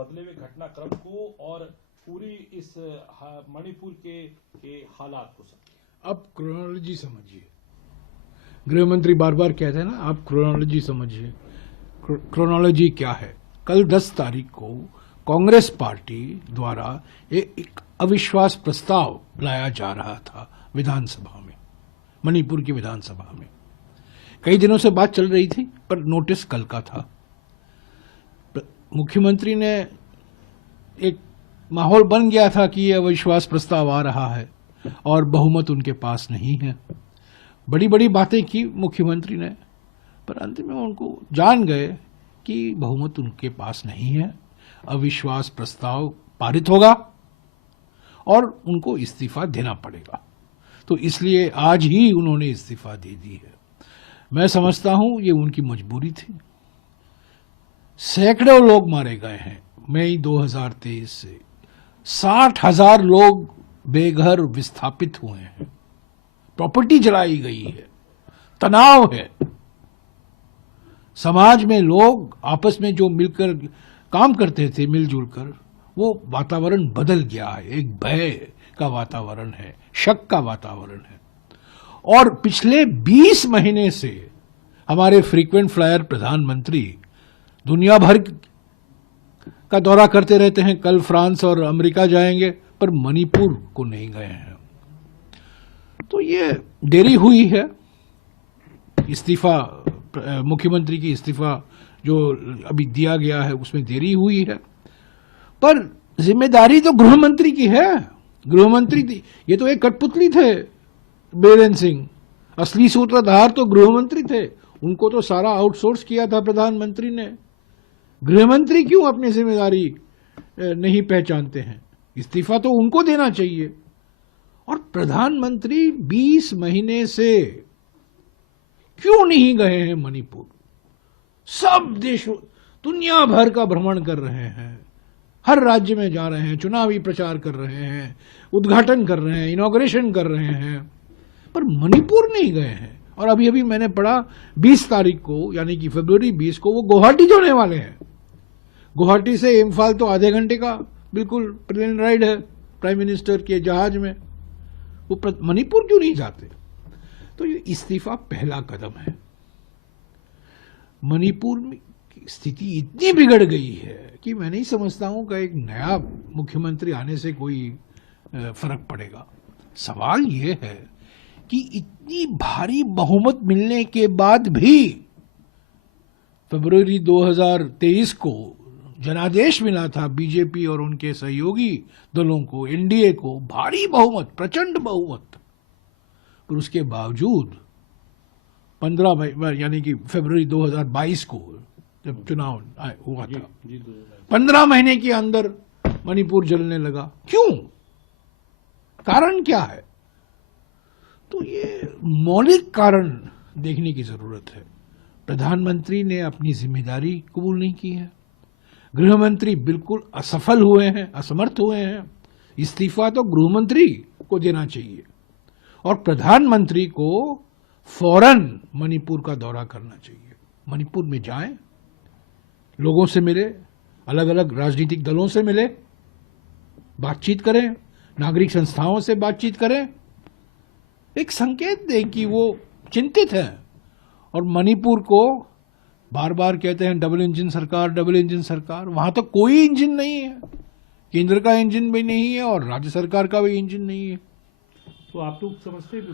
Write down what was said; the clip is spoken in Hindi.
बदले हुए घटनाक्रम को और पूरी इस मणिपुर के हालात को समझिए। अब क्रोनोलॉजी समझिए। गृह मंत्री बार बार कहते हैं ना, आप क्रोनोलॉजी समझिए। क्रोनोलॉजी क्या है? कल 10 तारीख को कांग्रेस पार्टी द्वारा एक अविश्वास प्रस्ताव लाया जा रहा था विधानसभा में, मणिपुर की विधानसभा में। कई दिनों से बात चल रही थी, पर नोटिस कल का था। मुख्यमंत्री ने एक माहौल बन गया था कि यह अविश्वास प्रस्ताव आ रहा है और बहुमत उनके पास नहीं है। बड़ी बड़ी बातें की मुख्यमंत्री ने, पर अंत में उनको जान गए कि बहुमत उनके पास नहीं है, अविश्वास प्रस्ताव पारित होगा और उनको इस्तीफा देना पड़ेगा। तो इसलिए आज ही उन्होंने इस्तीफा दे दी है। मैं समझता हूं ये उनकी मजबूरी थी। सैकड़ों लोग मारे गए हैं मई 2023 से, 60,000 लोग बेघर विस्थापित हुए हैं, प्रॉपर्टी जलाई गई है, तनाव है। समाज में लोग आपस में जो मिलकर काम करते थे मिलजुल कर, वो वातावरण बदल गया है। एक भय का वातावरण है, शक का वातावरण है। और पिछले 20 महीने से हमारे फ्रीक्वेंट फ्लायर प्रधानमंत्री दुनिया भर का दौरा करते रहते हैं। कल फ्रांस और अमेरिका जाएंगे, पर मणिपुर को नहीं गए हैं। तो ये देरी हुई है। इस्तीफा, मुख्यमंत्री की इस्तीफा जो अभी दिया गया है उसमें देरी हुई है, पर जिम्मेदारी तो गृह मंत्री की है। गृह मंत्री थी, ये तो एक कठपुतली थे बीरेन सिंह, असली सूत्रधार तो गृह मंत्री थे। उनको तो सारा आउटसोर्स किया था प्रधानमंत्री ने। गृह मंत्री क्यों अपनी जिम्मेदारी नहीं पहचानते हैं? इस्तीफा तो उनको देना चाहिए। और प्रधानमंत्री 20 महीने से क्यों नहीं गए हैं मणिपुर? सब देशों, दुनिया भर का भ्रमण कर रहे हैं, हर राज्य में जा रहे हैं, चुनावी प्रचार कर रहे हैं, उद्घाटन कर रहे हैं, इनॉग्रेशन कर रहे हैं, पर मणिपुर नहीं गए हैं। और अभी अभी मैंने पढ़ा 20 तारीख को, यानी कि फरवरी 20 को वो गुवाहाटी जाने वाले हैं। गुवाहाटी से इम्फाल तो आधे घंटे का बिल्कुल प्लेन राइड है प्राइम मिनिस्टर के जहाज में। वो मणिपुर क्यों नहीं जाते? तो ये इस्तीफा पहला कदम है। मणिपुर में स्थिति इतनी बिगड़ गई है कि मैं नहीं समझता हूं कि एक नया मुख्यमंत्री आने से कोई फर्क पड़ेगा। सवाल ये है कि इतनी भारी बहुमत मिलने के बाद भी फरवरी 2023 को जनादेश मिला था बीजेपी और उनके सहयोगी दलों को, एनडीए को, भारी बहुमत, प्रचंड बहुमत, पर उसके बावजूद 15 यानी कि फरवरी 2022 को जब चुनाव हुआ था, 15 महीने के अंदर मणिपुर जलने लगा। क्यों? कारण क्या है? तो ये मौलिक कारण देखने की जरूरत है। प्रधानमंत्री ने अपनी जिम्मेदारी कबूल नहीं की है। गृह मंत्री बिल्कुल असफल हुए हैं, असमर्थ हुए हैं। इस्तीफा तो गृह मंत्री को देना चाहिए और प्रधानमंत्री को फौरन मणिपुर का दौरा करना चाहिए। मणिपुर में जाएं, लोगों से मिले, अलग अलग राजनीतिक दलों से मिले, बातचीत करें, नागरिक संस्थाओं से बातचीत करें, एक संकेत दें कि वो चिंतित हैं। और मणिपुर को बार बार कहते हैं डबल इंजन सरकार, डबल इंजन सरकार। वहां तो कोई इंजन नहीं है, केंद्र का इंजन भी नहीं है और राज्य सरकार का भी इंजन नहीं है। तो आप लोग समझते हैं